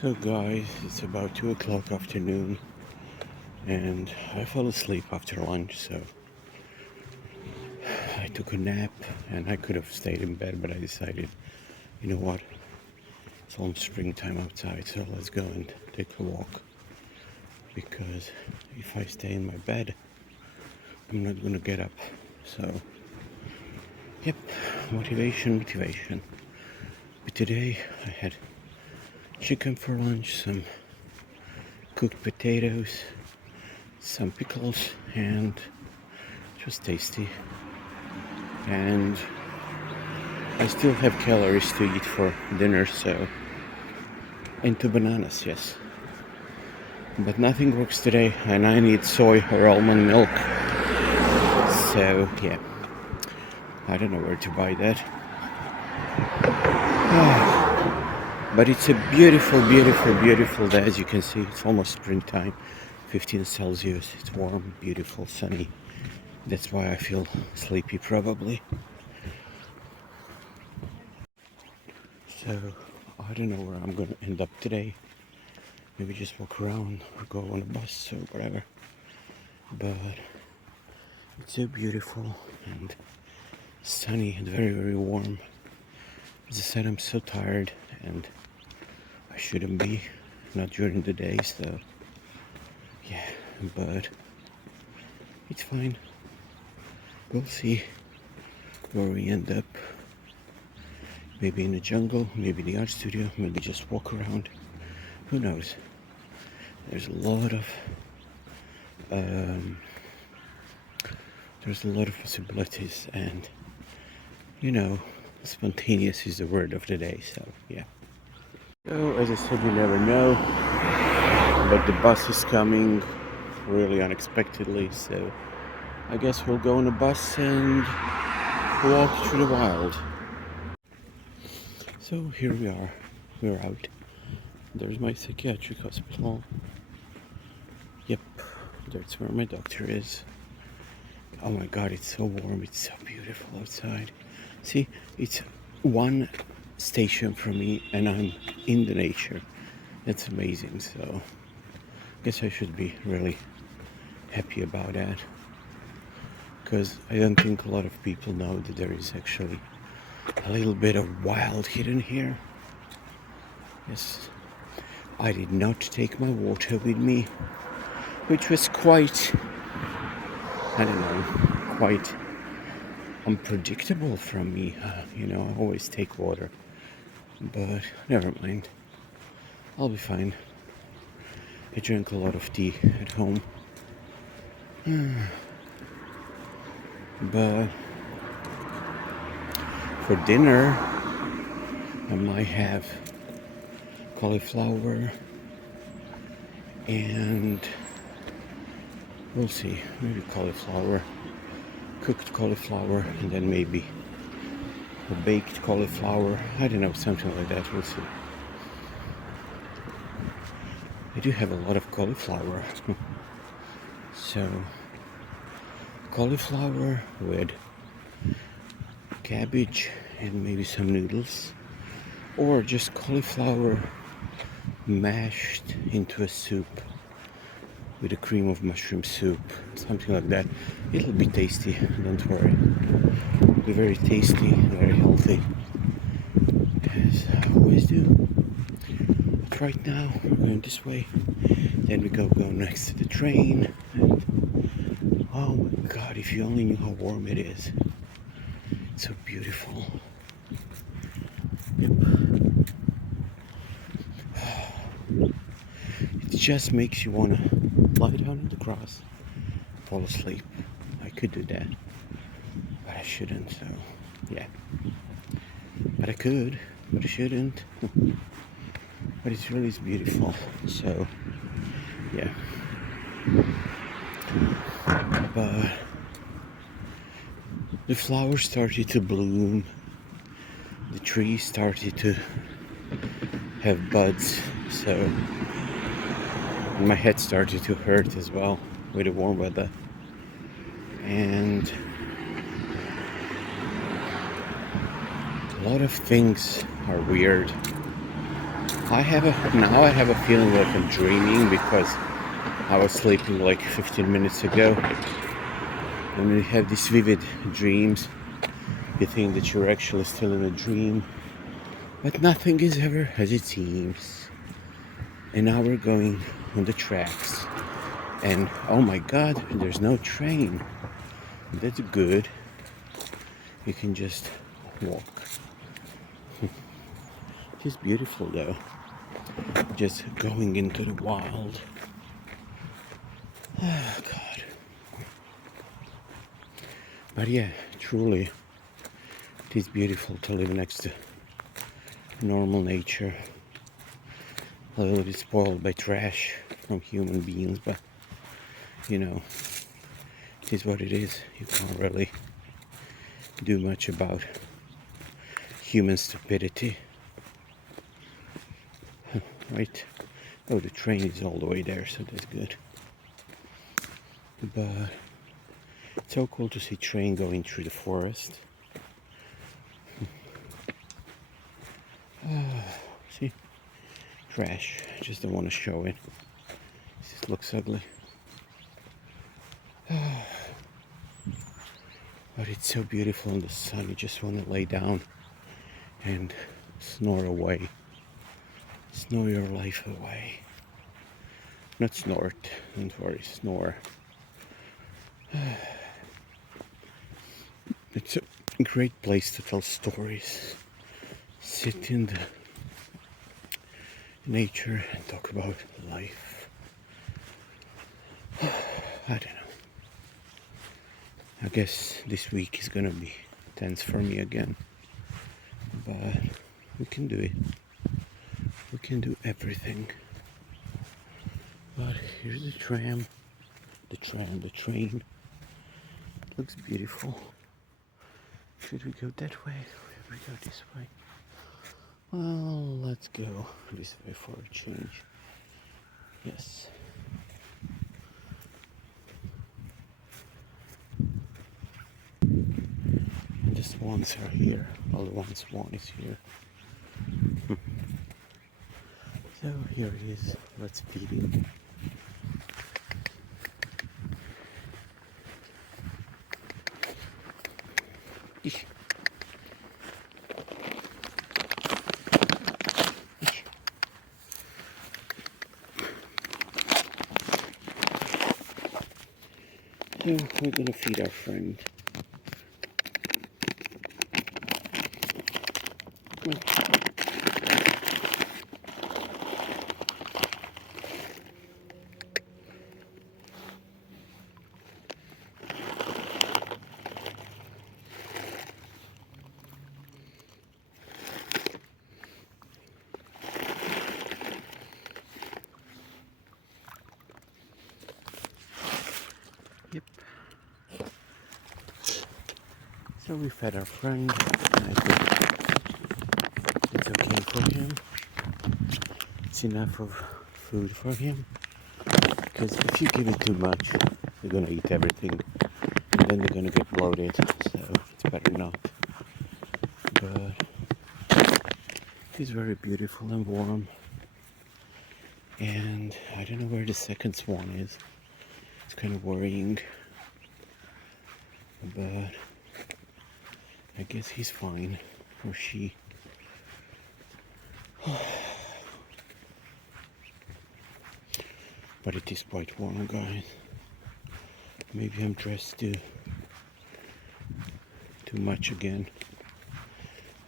So guys, it's about 2 o'clock afternoon and I fell asleep after lunch, so I took a nap and I could have stayed in bed, but I decided, you know what, it's almost springtime outside, so let's go and take a walk, because if I stay in my bed, I'm not gonna get up. So, yep, motivation. But today I had chicken for lunch, some cooked potatoes, some pickles, and it was tasty. And I still have calories to eat for dinner, so, and 2 bananas, yes. But nothing works today, and I need soy or almond milk. So yeah, I don't know where to buy that. But it's a beautiful day. As you can see, it's almost springtime. 15 Celsius, it's warm, beautiful, sunny. That's why I feel sleepy probably. So I don't know where I'm gonna end up today. Maybe just walk around or go on a bus or whatever. But it's so beautiful and sunny and very warm. As I said, I'm so tired and I shouldn't be, not during the day, so yeah, but it's fine. We'll see where we end up. Maybe in the jungle, maybe the art studio, maybe just walk around. Who knows? There's a lot of possibilities, and you know, spontaneous is the word of the day. So yeah. So as I said, you never know, but the bus is coming really unexpectedly. So I guess we'll go on a bus and walk through the wild. So here we are. We're out. There's my psychiatric hospital. Yep, that's where my doctor is. Oh my god, it's so warm, it's so beautiful outside. See, it's one station from me and I'm in the nature. That's amazing. So I guess I should be really happy about that, because I don't think a lot of people know that there is actually a little bit of wild hidden here. Yes, I did not take my water with me, which was quite, I don't know, quite unpredictable from me. I always take water, but never mind. I'll be fine. I drink a lot of tea at home. But for dinner, I might have cauliflower and we'll see, maybe cauliflower, cooked cauliflower, and then maybe a baked cauliflower. I don't know, something like that. We'll see. I do have a lot of cauliflower. So cauliflower with cabbage and maybe some noodles, or just cauliflower mashed into a soup with a cream of mushroom soup, something like that. It'll be tasty, don't worry. It'll be very tasty, very healthy, as I always do. But right now we're going this way, then we go next to the train, and oh my god, if you only knew how warm it is. It's so beautiful. Yep. It just makes you want to lie down on the grass, fall asleep. I could do that, but I shouldn't, so yeah. But I could, but I shouldn't. But it's really beautiful, so yeah. But the flowers started to bloom, the trees started to have buds, so my head started to hurt as well with the warm weather. And a lot of things are weird. Now I have a feeling like I'm dreaming because I was sleeping like 15 minutes ago, and when you have these vivid dreams, you think that you're actually still in a dream, but nothing is ever as it seems. And now we're going on the tracks, and oh my god, there's no train. That's good. You can just walk. It's beautiful though, just going into the wild. Oh god. But yeah, truly it is beautiful to live next to normal nature. A little bit spoiled by trash from human beings, but you know, it is what it is. You can't really do much about human stupidity. Right? Oh, the train is all the way there, so that's good. But it's so cool to see train going through the forest. See? Trash. I just don't want to show it. It just looks ugly. But it's so beautiful in the sun. You just want to lay down and snore away. Snore your life away. Not snort. Don't worry. Snore. It's a great place to tell stories. Sit in the nature and talk about life. I don't know. I guess this week is gonna be tense for me again. But we can do it. We can do everything. But here's the tram. The train. It looks beautiful. Should we go that way or should we go this way? Well, let's go this way for a change. Yes. The swans are here. Well, the one swan is here. So here he is. Let's feed him. Ish. Ish. So we're gonna feed our friend. Come on. Yep. So we fed our friend. I think it's okay for him. It's enough of food for him. Because if you give it too much, they're gonna eat everything. And then they're gonna get bloated. So it's better not. But it's very beautiful and warm. And I don't know where the second swan is. It's kind of worrying. But I guess he's fine. Or she. But it is quite warm, guys. Maybe I'm dressed too much again.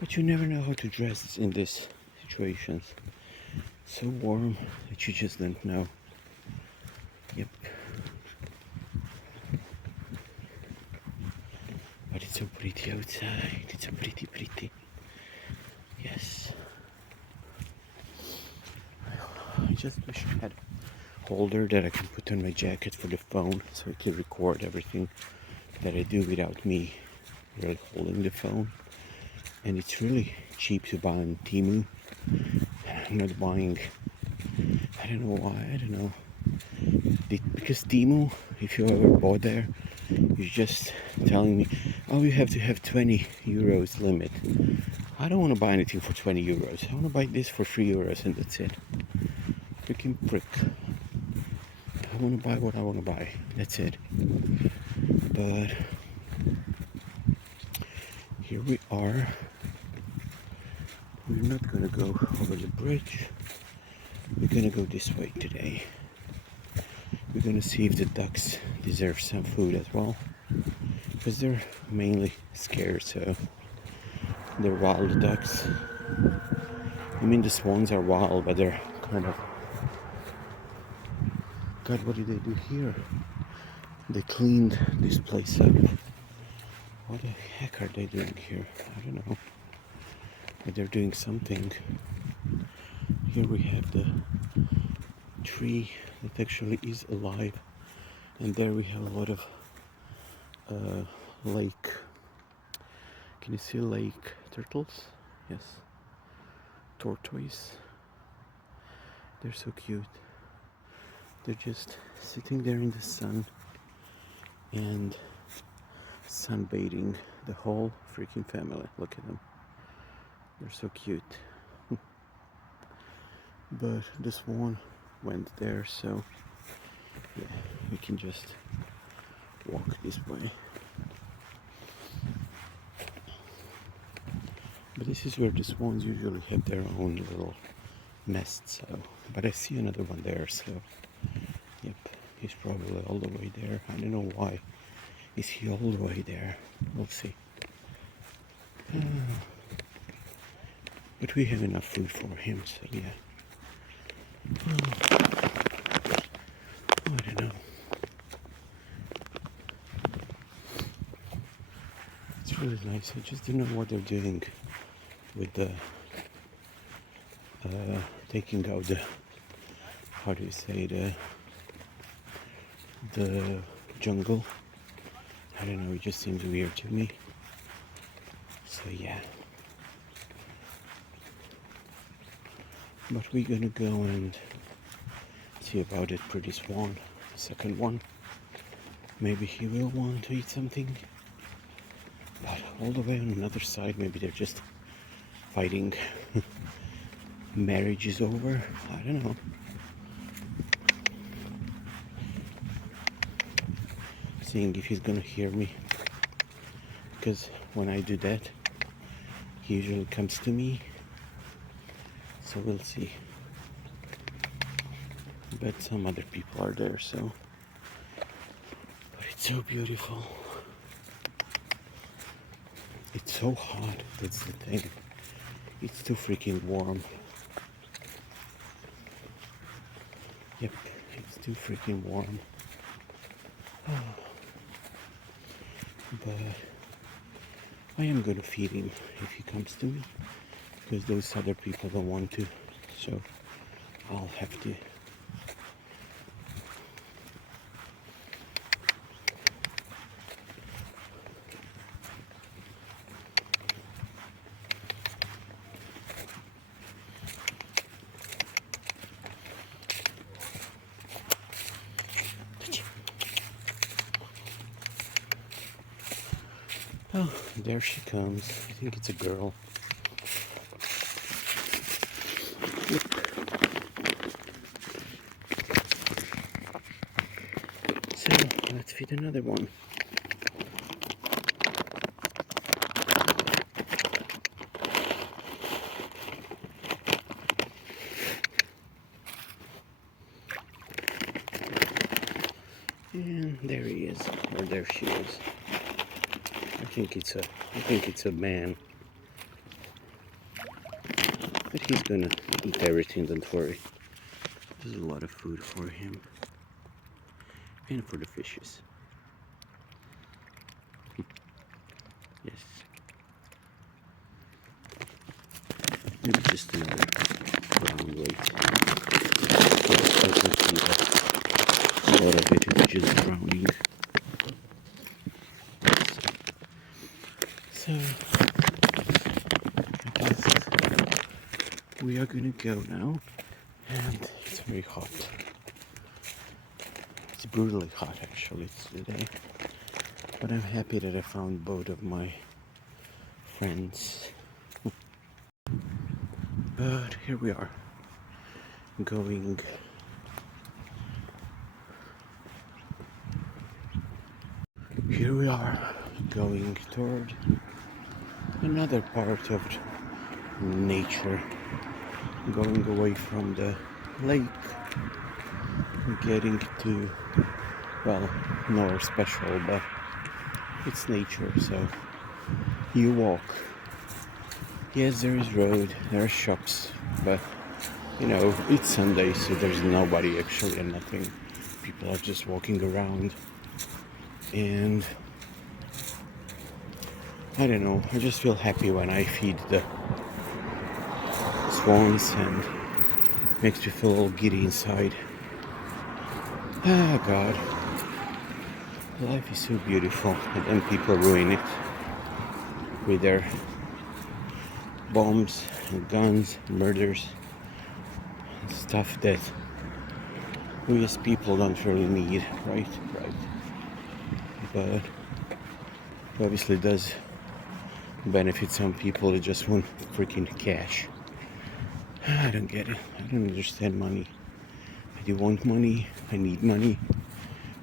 But you never know how to dress in these situations. So warm that you just don't know. Yep. But it's so pretty outside. It's so pretty. Yes. I just wish I had a holder that I can put on my jacket for the phone so I can record everything that I do without me really holding the phone. And it's really cheap to buy on Temu. I'm not buying, I don't know why, I don't know. Because Temu, if you ever bought there, you're just telling me, oh, you have to have 20 euros limit. I don't want to buy anything for 20 euros. I want to buy this for 3 euros and that's it. Freaking prick. I want to buy what I want to buy. That's it. But here we are. We're not gonna go over the bridge. We're gonna go this way today. We're gonna see if the ducks deserve some food as well. Because they're mainly scared, so they're wild ducks. I mean, the swans are wild, but they're kind of... God, what did they do here? They cleaned this place up. What the heck are they doing here? I don't know. But they're doing something. Here we have the tree that actually is alive. And there we have a lot of lake. Can you see lake turtles? Yes. Tortoise. They're so cute. They're just sitting there in the sun and sunbathing, the whole freaking family. Look at them. They're so cute. But the swan went there, so yeah, we can just walk this way. But this is where the swans usually have their own little nest, so... But I see another one there, so... Yep, he's probably all the way there. I don't know why. Is he all the way there? We'll see. But we have enough food for him, so yeah. I don't know. It's really nice. I just don't know what they're doing with the taking out the, how do you say, the jungle. I don't know, it just seems weird to me. So yeah. But we're gonna go and see about that pretty swan, the second one. Maybe he will want to eat something. But all the way on another side, maybe they're just fighting. Marriage is over. I don't know. Seeing if he's gonna hear me. Because when I do that, he usually comes to me. So we'll see. But some other people are there, so. But it's so beautiful. It's so hot, that's the thing. It's too freaking warm. Yep, it's too freaking warm. But I am gonna feed him if he comes to me, because those other people don't want to, so I'll have to. Oh, there she comes. I think it's a girl. Yep. So, let's feed another one. And there he is, or there she is. I think it's a man. But he's gonna eat everything, don't worry. There's a lot of food for him. And for the fishes. Yes. Maybe just another brown weight. Yes, I can see that a lot of it is just drowning. So, I guess we are gonna go now, and it's very hot. It's brutally hot actually today, but I'm happy that I found both of my friends. But here we are, going toward another part of nature, going away from the lake, getting to, well, nowhere special, but it's nature, so you walk. Yes, there is road, there are shops, but it's Sunday, so there's nobody actually and nothing. People are just walking around, and I don't know, I just feel happy when I feed the swans, and makes me feel a little giddy inside. Ah, God. Life is so beautiful, and then people ruin it with their bombs and guns, murders, and stuff that we as people don't really need, right? But obviously it does benefit some people that just want freaking cash. I don't get it. I don't understand money. I do want money, I need money,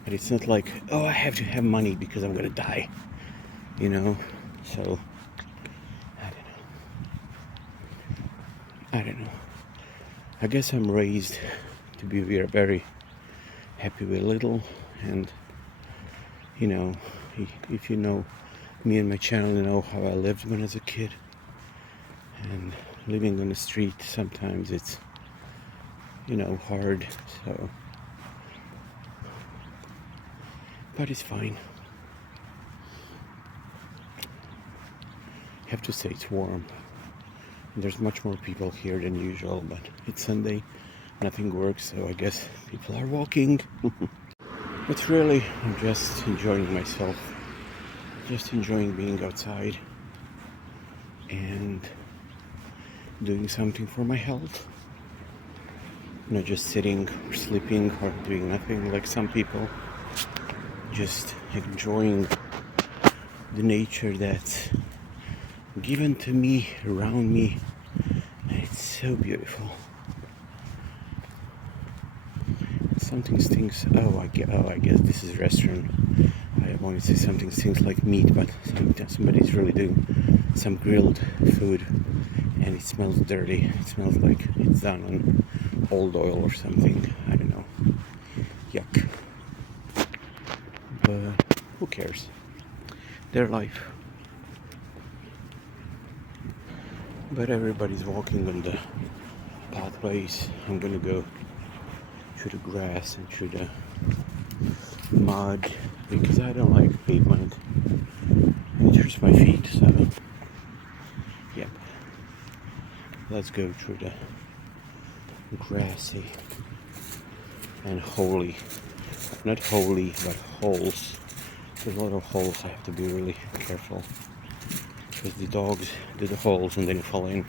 but it's not like, oh, I have to have money because I'm gonna die, so I don't know. I guess I'm raised to be very happy with little, and if you know me and my channel, you know how I lived when I was a kid, and living on the street sometimes it's hard, so but it's fine. I have to say it's warm. There's much more people here than usual, but it's Sunday, nothing works, so I guess people are walking. But really, I'm just enjoying myself, just enjoying being outside and doing something for my health, not just sitting or sleeping or doing nothing like some people, just enjoying the nature that's given to me, around me, and it's so beautiful. Something stinks. I guess this is a restaurant. I wanted to say something stinks like meat, but somebody's really doing some grilled food, and it smells dirty. It smells like it's done on old oil or something. I don't know. Yuck. But who cares? Their life. But everybody's walking on the pathways. I'm gonna go through the grass and through the mud because I don't like pavement. It hurts my feet, so yep. Let's go through the grassy and holy, not holy, but holes. There's a lot of holes. I have to be really careful because the dogs do the holes and then you fall in,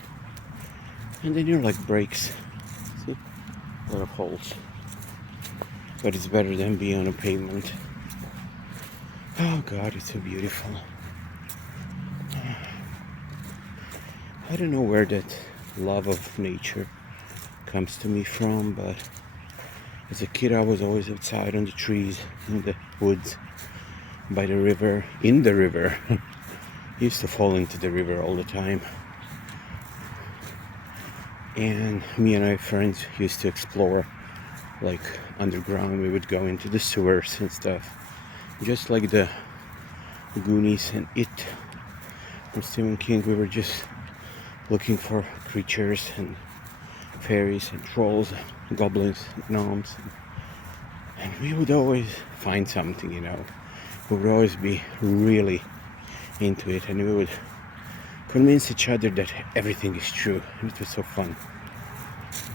and then you're like breaks. See, a lot of holes. But it's better than being on a pavement. Oh God, it's so beautiful. I don't know where that love of nature comes to me from, but as a kid I was always outside on the trees, in the woods, by the river, in the river. Used to fall into the river all the time. And me and my friends used to explore, like underground. We would go into the sewers and stuff, just like the Goonies and It from Stephen King. We were just looking for creatures and fairies and trolls and goblins and gnomes, and we would always find something, we would always be really into it, and we would convince each other that everything is true, and it was so fun.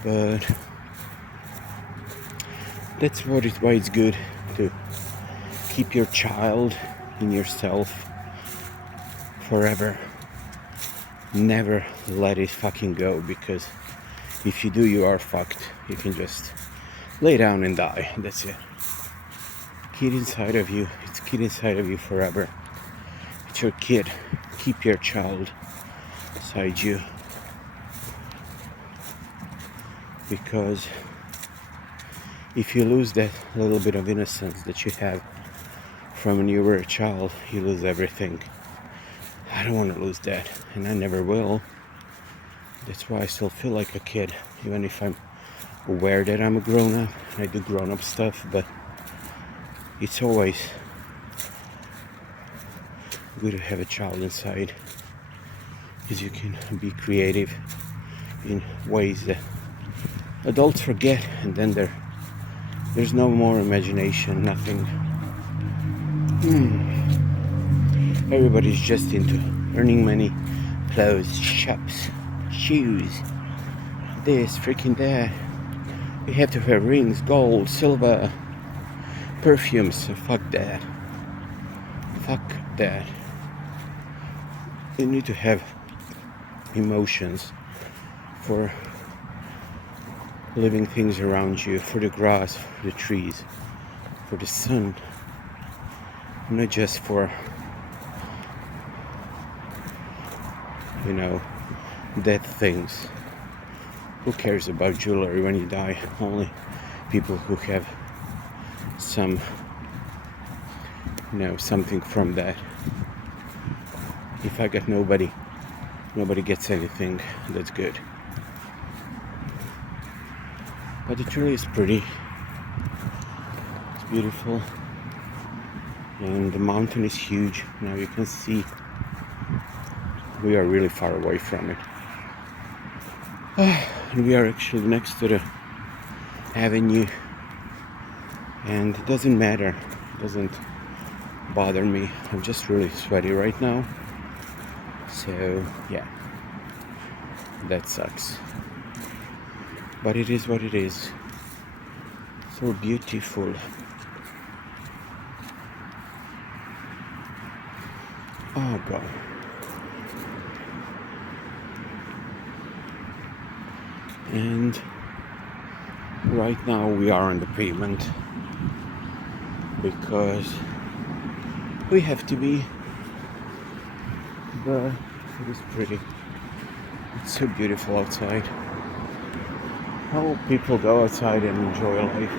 But that's why it's good to keep your child in yourself forever. Never let it fucking go, because if you do, you are fucked. You can just lay down and die. That's it. Kid inside of you, it's kid inside of you forever. It's your kid. Keep your child inside you. because if you lose that little bit of innocence that you have from when you were a child, you lose everything. I don't want to lose that, and I never will. That's why I still feel like a kid, even if I'm aware that I'm a grown-up and I do grown-up stuff, but it's always good to have a child inside, because you can be creative in ways that adults forget, and then there's no more imagination, nothing. Everybody's just into earning money, clothes, shops, shoes, this, freaking that. You have to have rings, gold, silver, perfumes. So fuck that. Fuck that. You need to have emotions for living things around you, for the grass, for the trees, for the sun, not just for, dead things. Who cares about jewelry when you die? Only people who have some, something from that. If I got nobody gets anything, that's good. But it really is pretty. It's beautiful. And the mountain is huge. Now you can see we are really far away from it. And we are actually next to the avenue. And it doesn't matter. It doesn't bother me. I'm just really sweaty right now. So, yeah. That sucks. But it is what it is. So beautiful. Oh God. And right now we are on the pavement because we have to be, but it is pretty. It's so beautiful outside. How people go outside and enjoy life.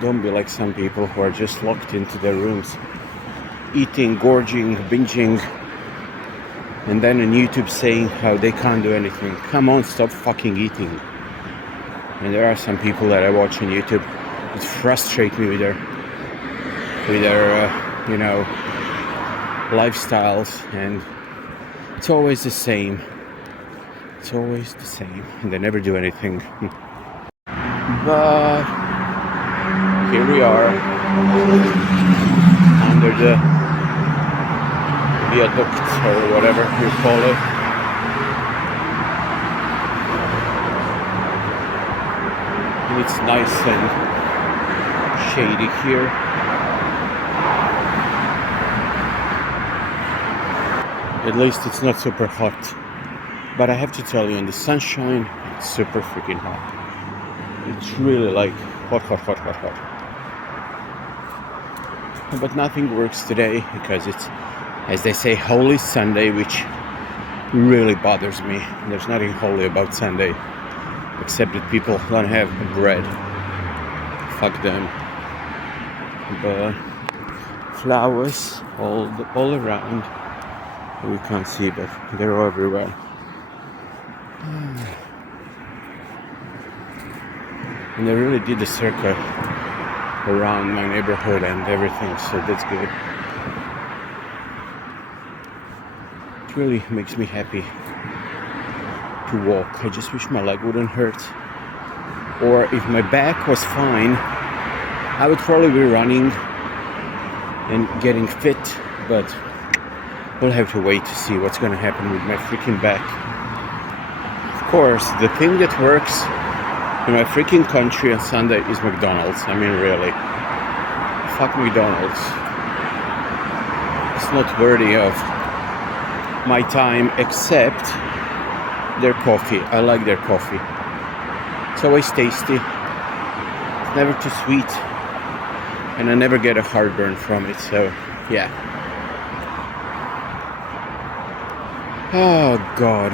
Don't be like some people who are just locked into their rooms, eating, gorging, binging, and then on YouTube saying how they can't do anything. Come on, stop fucking eating. And there are some people that I watch on YouTube that frustrate me with their lifestyles, and it's always the same. It's always the same, and they never do anything. But here we are under the viaduct or whatever you call it. And it's nice and shady here. At least it's not super hot. But I have to tell you, in the sunshine, it's super freaking hot. It's really like hot. But nothing works today because it's, as they say, Holy Sunday, which really bothers me. There's nothing holy about Sunday, except that people don't have bread. Fuck them. But flowers all around. We can't see, but they're everywhere. And they really did the circle around my neighborhood and everything, so that's good. It really makes me happy to walk. I just wish my leg wouldn't hurt. Or if my back was fine, I would probably be running and getting fit, but we'll have to wait to see what's going to happen with my freaking back. Of course, the thing that works in my freaking country on Sunday is McDonald's. I mean, really. Fuck McDonald's. It's not worthy of my time, except their coffee. I like their coffee. It's always tasty. It's never too sweet. And I never get a heartburn from it, so yeah. Oh God.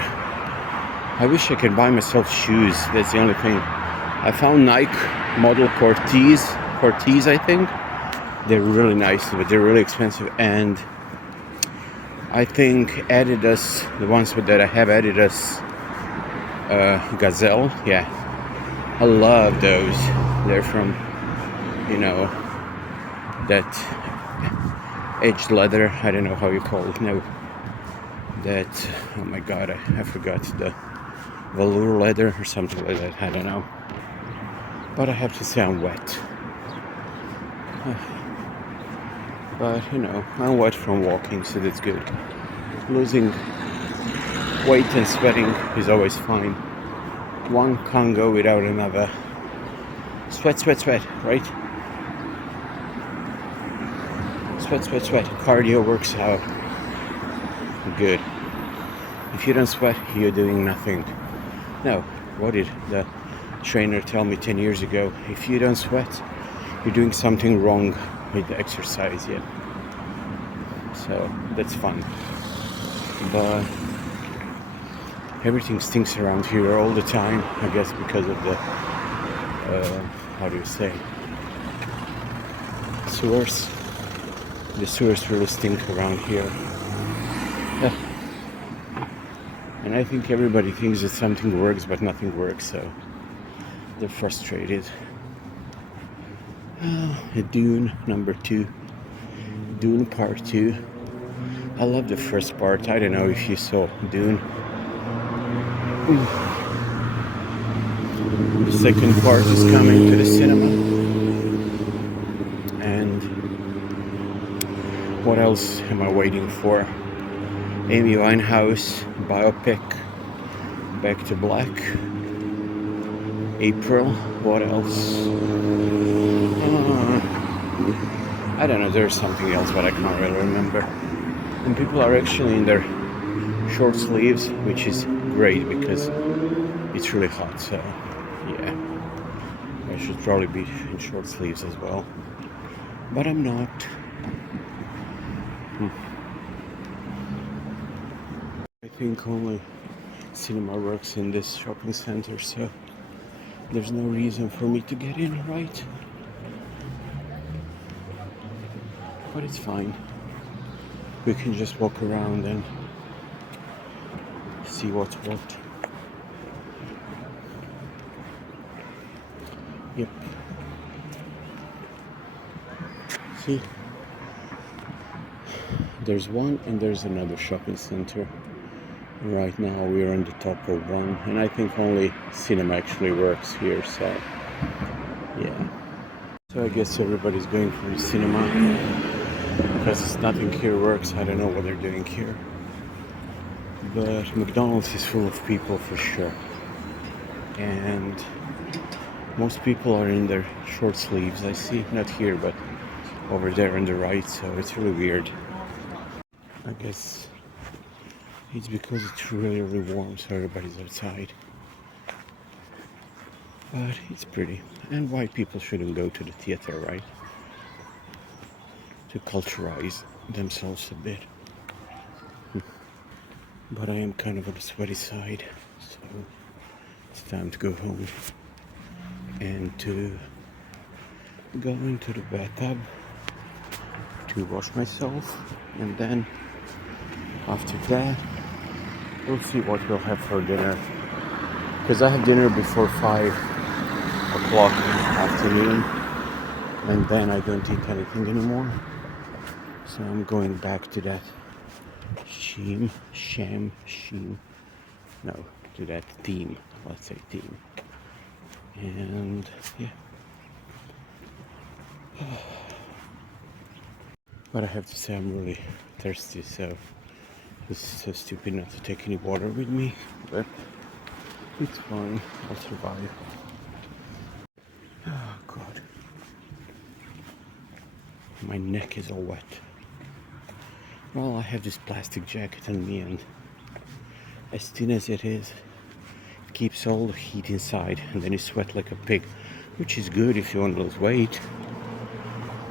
I wish I could buy myself shoes. That's the only thing. I found Nike model Cortez, I think. They're really nice, but they're really expensive. And I think Adidas, the ones that I have, Adidas Gazelle, yeah, I love those. They're from, that edged leather. I don't know how you call it now. That, oh my god, I forgot, the velour leather or something like that. I don't know. But I have to say I'm wet. But I'm wet from walking, so that's good. Losing weight and sweating is always fine. One can't go without another. Sweat, right? Sweat. Cardio works out. Good. If you don't sweat, you're doing nothing. No, what did the trainer tell me 10 years ago? If you don't sweat, you're doing something wrong with the exercise, yeah. So that's fun. But everything stinks around here all the time, I guess because of the how do you say, sewers. The sewers really stink around here. And I think everybody thinks that something works, but nothing works, so they're frustrated. Dune number 2. Dune part 2. I love the first part. I don't know if you saw Dune. The second part is coming to the cinema. And what else am I waiting for? Amy Winehouse biopic, Back to Black. April. What else? I don't know. There's something else, but I can't really remember. And people are actually in their short sleeves, which is great because it's really hot. So yeah, I should probably be in short sleeves as well, but I'm not. I think only cinema works in this shopping center, so there's no reason for me to get in, right? But it's fine. We can just walk around and see what's what. Yep. See? There's one and there's another shopping center. Right now we're on the top of one, and I think only cinema actually works here, so yeah. So I guess everybody's going for the cinema because nothing here works. I don't know what they're doing here, but McDonald's is full of people for sure, and most people are in their short sleeves. I see, not here but over there on the right, so it's really weird. I guess it's because it's really warm, so everybody's outside. But it's pretty. And why people shouldn't go to the theater, right? To culturalize themselves a bit. But I am kind of on the sweaty side, so it's time to go home and to go into the bathtub to wash myself, and then after that we'll see what we'll have for dinner, because I have dinner before 5 o'clock afternoon, and then I don't eat anything anymore. So I'm going back to that to that theme, let's say theme. And yeah. But I have to say I'm really thirsty, so this is so stupid not to take any water with me, but it's fine, I'll survive. Oh god. My neck is all wet. Well, I have this plastic jacket on me, and as thin as it is, it keeps all the heat inside, and then you sweat like a pig, which is good if you want to lose weight,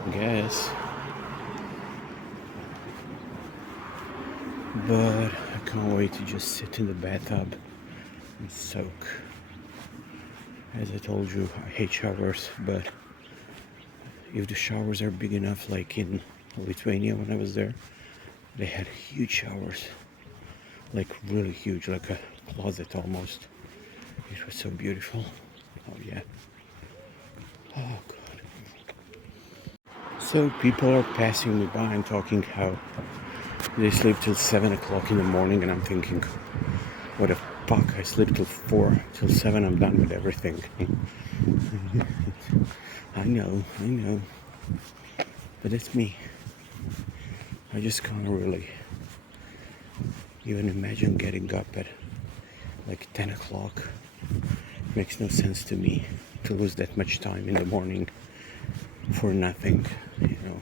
I guess. But I can't wait to just sit in the bathtub and soak. As I told you, I hate showers, but if the showers are big enough, like in Lithuania when I was there, they had huge showers, like really huge, like a closet almost. It was so beautiful. Oh yeah. Oh god. So people are passing me by and talking how they sleep till 7 o'clock in the morning, and I'm thinking, what the fuck? I sleep till 4, till 7. I'm done with everything. I know, but it's me. I just can't really even imagine getting up at like 10 o'clock. Makes no sense to me to lose that much time in the morning for nothing, you know.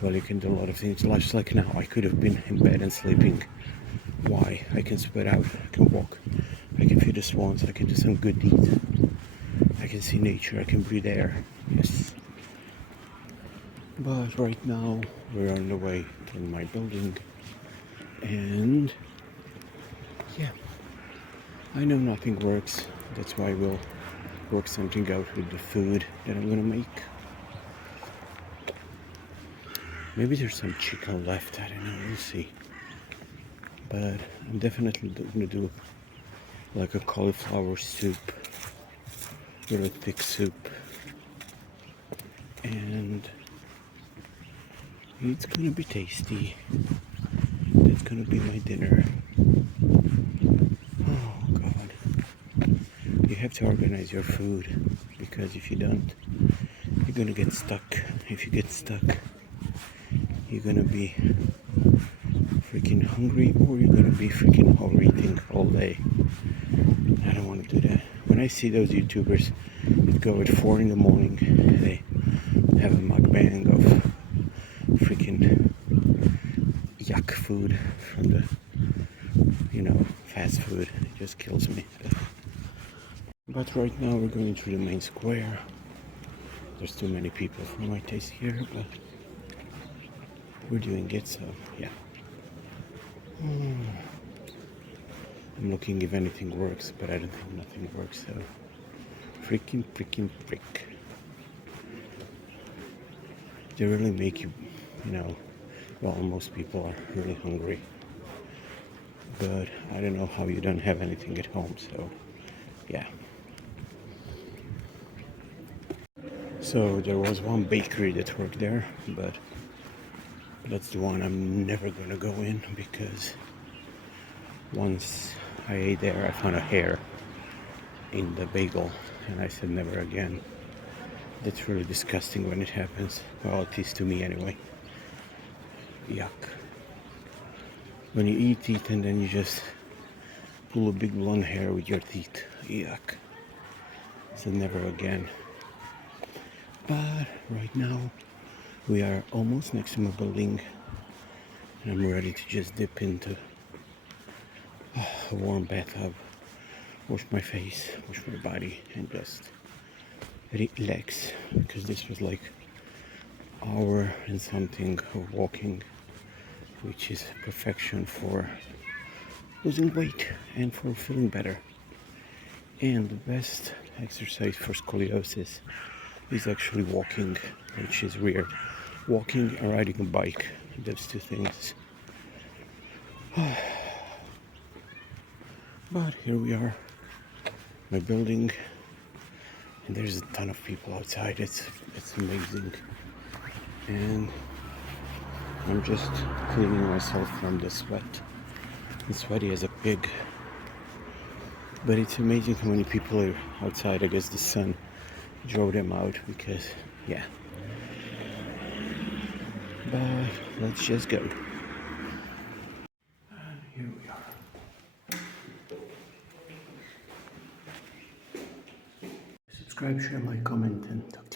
Well, you can do a lot of things. Just like now, I could have been in bed and sleeping. Why? I can spread out, I can walk, I can feed the swans, I can do some good deeds. I can see nature, I can breathe air. Yes. But right now, we're on the way to my building. And yeah, I know nothing works. That's why we'll work something out with the food that I'm gonna make. Maybe there's some chicken left, I don't know, we'll see. But I'm definitely gonna do like a cauliflower soup, really thick soup. And it's gonna be tasty. That's gonna be my dinner. Oh god. You have to organize your food, because if you don't, you're gonna get stuck. If you get stuck, you're gonna be freaking hungry, or you're gonna be freaking overeating all day. I don't want to do that. When I see those YouTubers that go at 4 in the morning, they have a mukbang of freaking yuck food from the, fast food. It just kills me. But right now we're going through the main square. There's too many people for my taste here, but we're doing it, so yeah. I'm looking if anything works, but I don't think nothing works, so freaking freak. They really make you, well, most people are really hungry. But I don't know how you don't have anything at home, so yeah. So there was one bakery that worked there, but that's the one I'm never gonna go in, because once I ate there I found a hair in the bagel and I said never again. That's really disgusting when it happens. Well, it is to me anyway. Yuck. When you eat it and then you just pull a big blonde hair with your teeth. Yuck. So never again. But right now we are almost next to my building, and I'm ready to just dip into a warm bathtub, wash my face, wash my body, and just relax, because this was like hour and something of walking, which is perfection for losing weight and for feeling better. And the best exercise for scoliosis is actually walking, which is weird. Walking and riding a bike, those two things. But here we are, my building, and there's a ton of people outside. It's amazing, and I'm just cleaning myself from the sweat. I'm sweaty as a pig, but it's amazing how many people are outside. I guess the sun drove them out, because yeah. But let's just go. And here we are. Subscribe, share, like, comment, and talk to you.